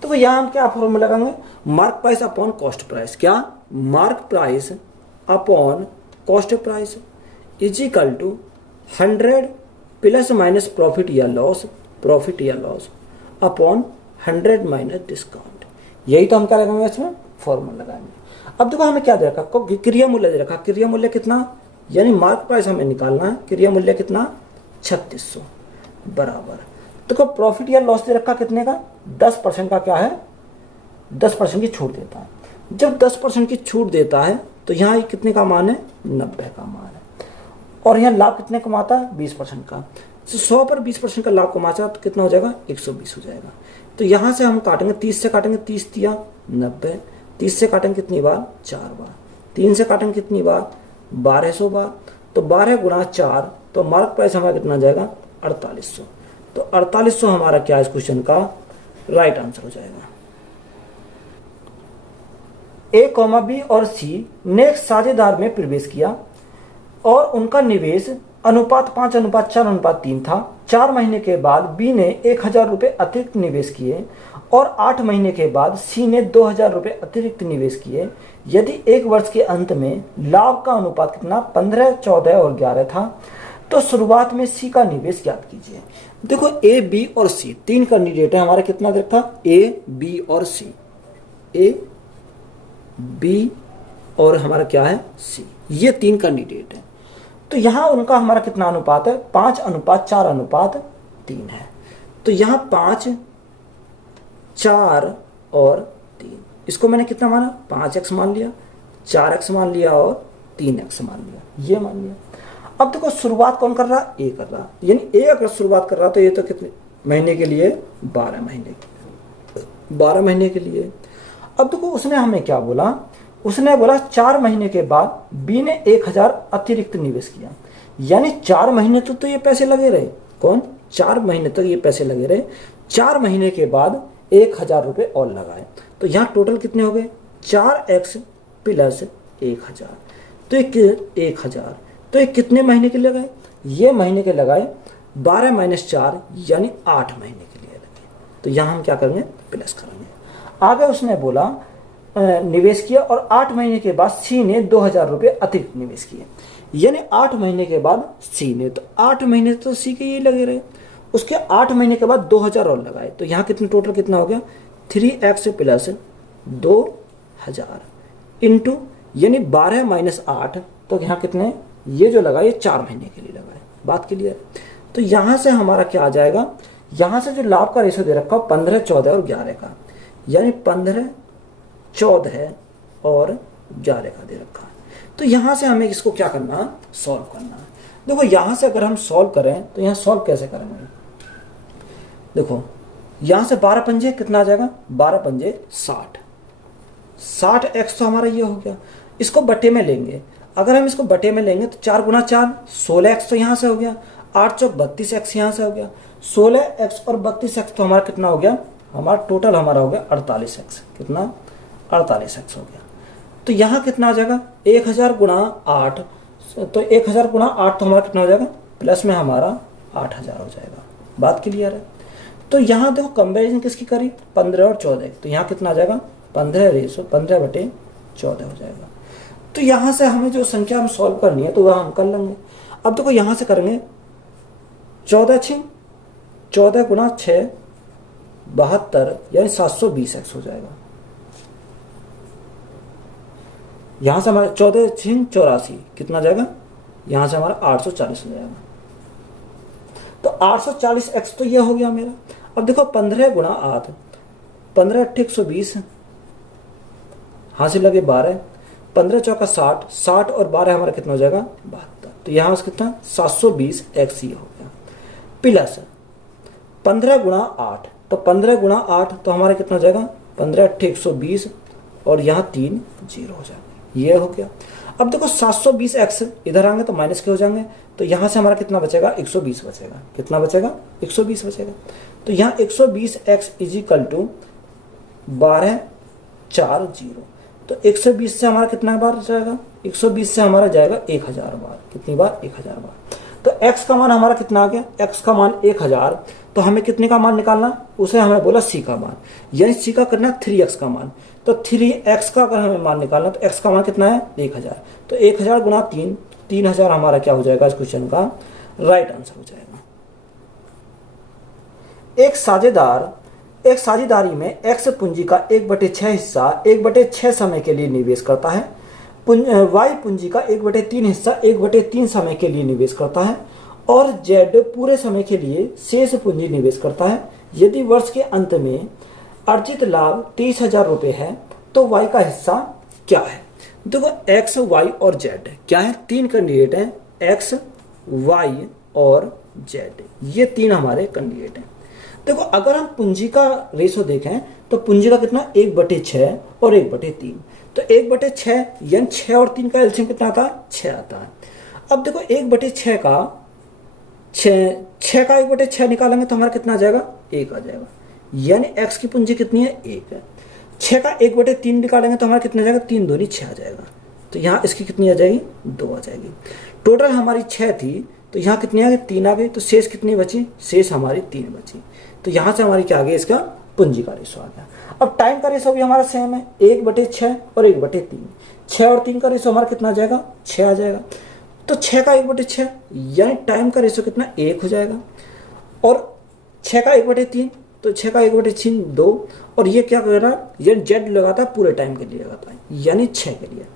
तो यहाँ हम क्या फॉर्मूला लगाएंगे? Mark price upon cost price. क्या? Mark price upon cost price is equal to 100 plus minus profit या लॉस अपॉन 100 माइनस डिस्काउंट। यही तो हम क्या लगाएंगे? इसमें फॉर्मूला लगाएंगे। अब देखो हमें क्या दे रखा? क्रय मूल्य दे रखा। क्रय मूल्य कितना? यानी मार्क प्राइस हमें निकालना है। क्रय मूल्य कितना? 3600 बराबर। देखो प्रॉफिट या लॉस दे रखा कितने का? 10% का क्या है? 10% की छूट देता है। जब 10% की छूट देता है तो यहाँ कितने का मान है? 90 का मान है। और यहाँ लाभ कितने कमाता है? 20% का। तो 100 पर 20% का लाभ कमाता तो कितना हो जाएगा? 120 हो जाएगा। तो यहाँ से हम काटेंगे 30 से काटेंगे, 30 दिया 90, 30 से काटेंगे कितनी बार? 4 बार। 3 से काटेंगे कितनी बार? 1200 बार। तो 12 गुणा 4, तो मार्क प्राइस हमारा कितना जाएगा? 4800। तो 4800 हमारा क्या इस क्वेश्चन का राइट आंसर हो जाएगा। ए, बी और सी ने एक साझेदार में प्रवेश किया और उनका निवेश अनुपात 5:4:3 था। 4 महीने के बाद बी ने 1000 रुपये अतिरिक्त निवेश किए और 8 महीने के बाद सी ने 2000 रुपये अतिरिक्त निवेश किए। यदि 1 वर्ष के अंत में लाभ का अनुपात कितना? 15, 14 और 11 था, तो शुरुआत में सी का निवेश ज्ञात कीजिए। देखो ए, बी और सी 3 कैंडिडेट है हमारा। कितना देखा? ए, बी और सी। ए, बी और हमारा क्या है? सी। ये 3 कैंडिडेट है। तो यहां उनका हमारा कितना अनुपात है? 5:4:3 है। तो यहां 5, 4 और 3, इसको मैंने कितना माना? 5x मान लिया, 4x मान लिया और 3x मान लिया, ये मान लिया। अब देखो शुरुआत कौन कर रहा? ए कर रहा। यानी ए अगर शुरुआत कर रहा तो ये तो कितने महीने के लिए? 12 महीने के, 12 महीने के लिए। अब देखो उसने हमें क्या बोला? उसने बोला 4 महीने के बाद बी ने 1000 अतिरिक्त निवेश किया। यानी 4 महीने तो ये पैसे लगे रहे। कौन? 4 महीने तक ये पैसे लगे रहे। 4 महीने के बाद 1000 रुपये और लगाए, तो यहाँ टोटल कितने हो गए? 4x plus 1000। तो एक 1000, तो ये कितने महीने के लिए लगाए? ये महीने के लगाए 12 - 4 यानी 8 महीने के लिए लगे। तो यहाँ हम क्या करेंगे? प्लस करेंगे। आगे उसने बोला निवेश किया और 8 महीने के बाद सी ने 2000 रुपये अतिरिक्त निवेश किए, यानी 8 महीने के बाद सी ने, तो 8 महीने तो सी के ये लगे रहे, उसके 8 महीने के बाद 2000 और लगाए, तो यहाँ कितने टोटल कितना हो गया? 3x प्लस 2000 इंटू यानी 12 - 8, तो यहाँ कितने? ये जो लगाए 4 महीने के लिए लगाए। बात क्लियर? तो यहाँ से हमारा क्या आ जाएगा? यहाँ से जो लाभ का रेशो दे रखा 15, 14 और 11 का, यानी 15, 14 और 11 का दे रखा है। तो यहाँ से हमें इसको क्या करना है? सॉल्व करना है। देखो यहाँ से अगर हम सॉल्व करें तो यहाँ सॉल्व कैसे करेंगे? देखो यहाँ से 12 पंजे कितना आ जाएगा? 12 पंजे 60, 60x तो हमारा ये हो गया। इसको बटे में लेंगे, अगर हम इसको बटे में लेंगे तो 4 × 4 16x तो यहाँ से हो गया, 8 चौक 32x यहाँ से हो गया, 16x और 32x तो हमारा कितना हो गया? हमारा टोटल हमारा हो गया 48x। कितना? 48x हो गया। तो यहाँ कितना आ जाएगा? 1000 × 8, तो 1000 × 8 तो हमारा कितना हो जाएगा? प्लस में हमारा 8000 हो जाएगा। बात क्लियर है? तो यहाँ देखो कंपेरिजन किसकी करी? 15 और 14, तो यहाँ कितना आ जाएगा? 15/14 हो जाएगा। तो यहाँ से हमें जो संख्या हम सॉल्व करनी है तो वह हम कर लेंगे। अब देखो यहाँ से करेंगे 14 × 6 72 यानी 720x हो जाएगा। यहाँ से हमारा 14 × 84 कितना जाएगा? यहाँ से हमारा 840 हो जाएगा। तो 840x तो ये हो गया मेरा। अब देखो 15 × 8, 15 × 8 120, हासिल लगे 12, 15 चौका 60, 60 और 12 हमारा कितना हो जाएगा? 72। तो यहाँ से कितना? 720x ये हो गया। प्लस 15 × 8, तो 15 × 8 तो हमारा कितना हो जाएगा? 15 × 8 120 और यहाँ 3 0 हो जाएगा। ये हो गया। अब देखो 720x इधर आएंगे तो माइनस के हो जाएंगे, तो यहाँ से हमारा कितना बचेगा? 120 बचेगा। कितना बचेगा? 120 बचेगा। तो यहाँ 120x = 1240, तो 120 से हमारा कितना बार जाएगा? 120 से हमारा जाएगा 1000 बार। कितनी बार? 1000 बार। तो x का मान हमारा कितना आ गया? x का मान 1000, तो हमें कितने का मान निकालना? उसे हमें बोला c का मान, यानी c का करना 3x का मान। तो 3x का अगर हमें मान निकालना तो x का मान कितना है? 1000। तो 1000 × 3, 3000 हमारा क्या हो जाएगा? इस क्वेश्चन का राइट आंसर हो जाएगा। एक साझेदारी में x पूंजी का 1/6 हिस्सा 1/6 समय के लिए निवेश करता है, y पूंजी का 1/3 हिस्सा 1/3 समय के लिए निवेश करता है और z पूरे समय के लिए शेष पूंजी निवेश करता है। यदि वर्ष के अंत में अर्जित लाभ 23,000 रुपये है तो y का हिस्सा क्या है? देखो x, y और z क्या है? 3 कैंडिडेट हैं, x, y और z, ये 3 हमारे कैंडिडेट हैं। देखो अगर हम पूंजी का रेशो देखें तो पूंजी का कितना? 1/6 और 1/3, तो 1/6 यानी 6 और 3 का एलसीएम कितना आता है? 6 आता है। अब देखो 1/6 का 6 का 1/6 निकालेंगे तो हमारा कितना आ जाएगा? 1 आ जाएगा, यानी x की पूंजी कितनी है? 1 है। 6 का 1/3 निकालेंगे तो हमारा कितना आ जाएगा? 3 दूनी 6 आ जाएगा, तो यहाँ इसकी कितनी आ जाएगी? 2 आ जाएगी। टोटल हमारी 6 थी, तो यहाँ कितनी आ गई? 3 आ गई, तो शेष कितनी बची? शेष हमारी 3 बची। तो यहाँ से हमारी क्या आ गई? इसका पूंजी का रेशो आ गया। अब टाइम का रेशो भी हमारा सेम है, 1/6 और 1/3। 6 और 3 का रेशो हमारा कितना आ जाएगा? 6 आ जाएगा। तो 6 का 1/6 यानी टाइम का रेशो कितना? 1 हो जाएगा। और 6 का 1/3, तो 6 का 1/3 2, और ये क्या कर रहा है? ये जेड लगाता है, पूरे टाइम के लिए लगाता है, यानी 6 के लिए।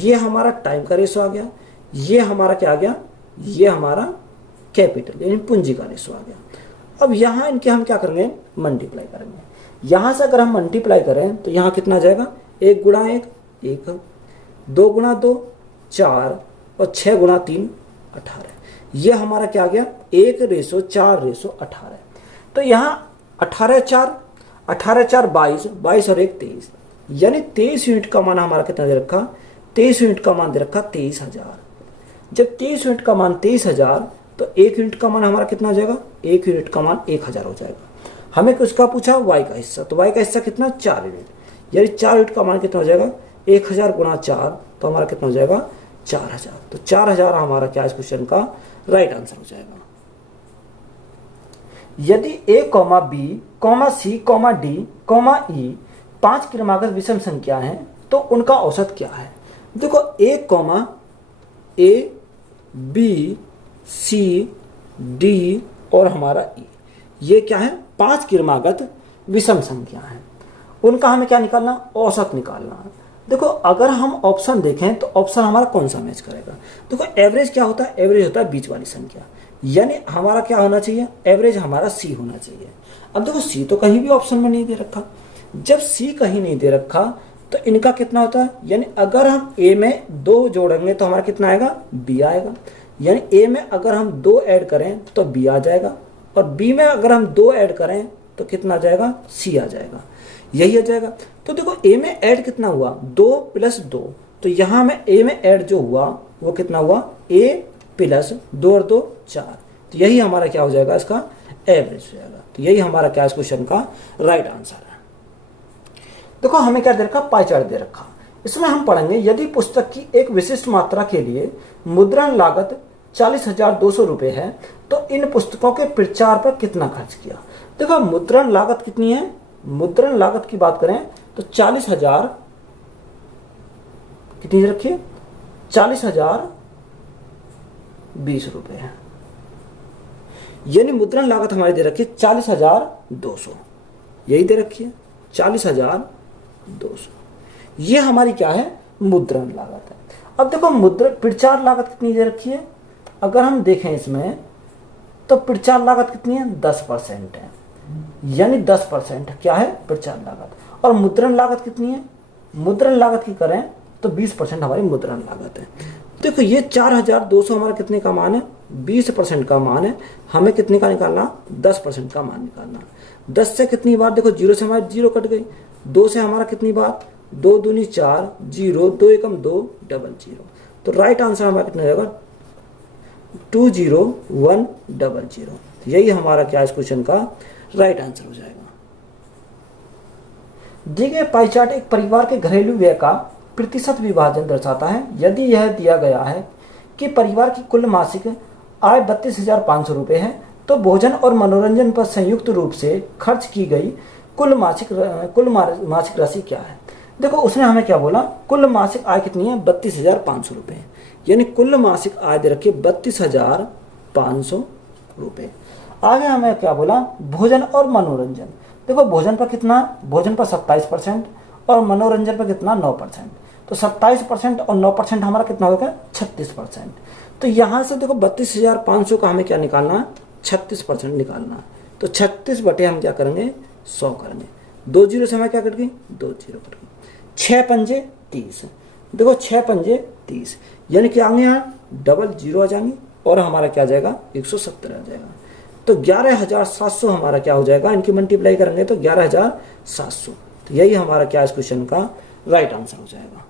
ये हमारा टाइम का रेशो आ गया। ये हमारा क्या आ गया? ये हमारा कैपिटल यानी पूंजी का रेशो आ गया। अब यहाँ इनके हम क्या करेंगे? मल्टीप्लाई करेंगे। यहाँ से अगर हम मल्टीप्लाई करें तो यहाँ कितना आ जाएगा? 1 × 1 1, 2 × 2 4 और 6 × 3 18। ये हमारा क्या आ गया? 1/4/18। तो यहाँ 18 4 22, 22 और 1 23, यानी 23 यूनिट का मान हमारा कितना दे रखा? 23 यूनिट का मान दे रखा 23,000। जब 23 यूनिट का मान 23,000, तो 1 यूनिट का मान हमारा कितना हो जाएगा? 1 यूनिट का मान 1000 हो जाएगा। हमें किसका पूछा? y का हिस्सा, तो y का हिस्सा कितना? 4 यूनिट, यानी 4 यूनिट का मान कितना हो जाएगा? 1000 × 4, तो हमारा कितना हो जाएगा? 4000। तो 4000 हमारा क्या इस क्वेश्चन का राइट आंसर हो जाएगा। यदि ए comma B comma C comma D comma ई 5 क्रमागत विषम संख्या हैं तो उनका औसत क्या है। देखो A comma A B C D और हमारा ई, ये क्या है 5 क्रमागत विषम संख्या है, उनका हमें क्या निकालना, औसत निकालना है। देखो अगर हम ऑप्शन देखें तो ऑप्शन हमारा कौन सा मैच करेगा। देखो एवरेज क्या होता है, एवरेज होता है बीच वाली संख्या, यानी हमारा क्या होना चाहिए, एवरेज हमारा सी होना चाहिए। अब देखो सी तो कहीं भी ऑप्शन में नहीं दे रखा, जब सी कहीं नहीं दे रखा तो इनका कितना होता है, यानी अगर हम ए में 2 जोड़ेंगे तो हमारा कितना आएगा, बी आएगा। यानी ए में अगर हम 2 ऐड करें तो बी आ जाएगा, और बी में अगर हम 2 ऐड करें तो कितना आ जाएगा, सी आ जाएगा, यही आ जाएगा। तो देखो ए में ऐड कितना हुआ, 2 + 2, तो यहाँ में ए में ऐड जो हुआ वो कितना हुआ, ए + 2 और 2 4, तो यही हमारा क्या हो जाएगा, इसका एवरेज हो जाएगा। तो यही हमारा क्या इस क्वेश्चन का राइट आंसर है। देखो हमें क्या दे रखा, पाई चार्ट दे रखा, इसमें हम पढ़ेंगे यदि पुस्तक की एक विशिष्ट मात्रा के लिए मुद्रण लागत 40,200 रुपये है तो इन पुस्तकों के प्रचार पर कितना खर्च किया। देखो मुद्रण लागत कितनी है, मुद्रण लागत की बात करें तो 40,000 कितनी रखिए, 40,020 रुपये है, यानी मुद्रण लागत हमारी दे रखी है 40,200, यही दे रखी है 40,200, ये हमारी क्या है, मुद्रण लागत है। अब देखो मुद्रण प्रचार लागत कितनी दे रखी है, अगर हम देखें इसमें तो प्रचार लागत कितनी है, 10% है, यानी 10% क्या है प्रचार लागत। और मुद्रण लागत कितनी है, मुद्रण लागत की करें तो 20% हमारी मुद्रण लागत है। देखो ये 4,200 हमारा कितने का मान है, 20% का मान है, हमें कितने का निकालना, 10% का मान निकालना। 10 से कितनी बार, देखो 0 से हमारी 0 कट गई, 2 से हमारा कितनी बार, 2 दूनी 4, 0, 2 एकम 2, 00, तो राइट आंसर हमारा कितना रहेगा, 20100। यही हमारा क्या इस क्वेश्चन का राइट आंसर हो जाएगा। दिए गए पाई चार्ट एक परिवार के घरेलू व्यय का प्रतिशत विभाजन दर्शाता है। यदि यह दिया गया है कि परिवार की कुल मासिक आय 32,500 रुपये है तो भोजन और मनोरंजन पर संयुक्त रूप से खर्च की गई कुल मासिक राशि क्या है। देखो उसने हमें क्या बोला, कुल मासिक आय कितनी है, 32,500 रुपये, यानी कुल मासिक आय दे रखी 32,500 रुपये। आगे हमें क्या बोला, भोजन और मनोरंजन। देखो भोजन पर कितना, भोजन पर 27% और मनोरंजन पर कितना, 9%, तो 27% और 9% हमारा कितना होगा, 36%। तो यहाँ से देखो 32,500 का हमें क्या निकालना है, 36% निकालना है। तो 36 बटे हम क्या करेंगे, 100 करेंगे, 2 0 से हमें क्या कट गई, 2 0 कट गई, 6 पंजे 30, देखो 6 पंजे 30, यानी कि आगे यहाँ डबल 0 आ जाएंगे और हमारा क्या आ जाएगा, 170 आ जाएगा। तो 11,700 हमारा क्या हो जाएगा, इनकी मल्टीप्लाई करेंगे तो 11,700। तो यही हमारा क्या इस क्वेश्चन का राइट आंसर हो जाएगा।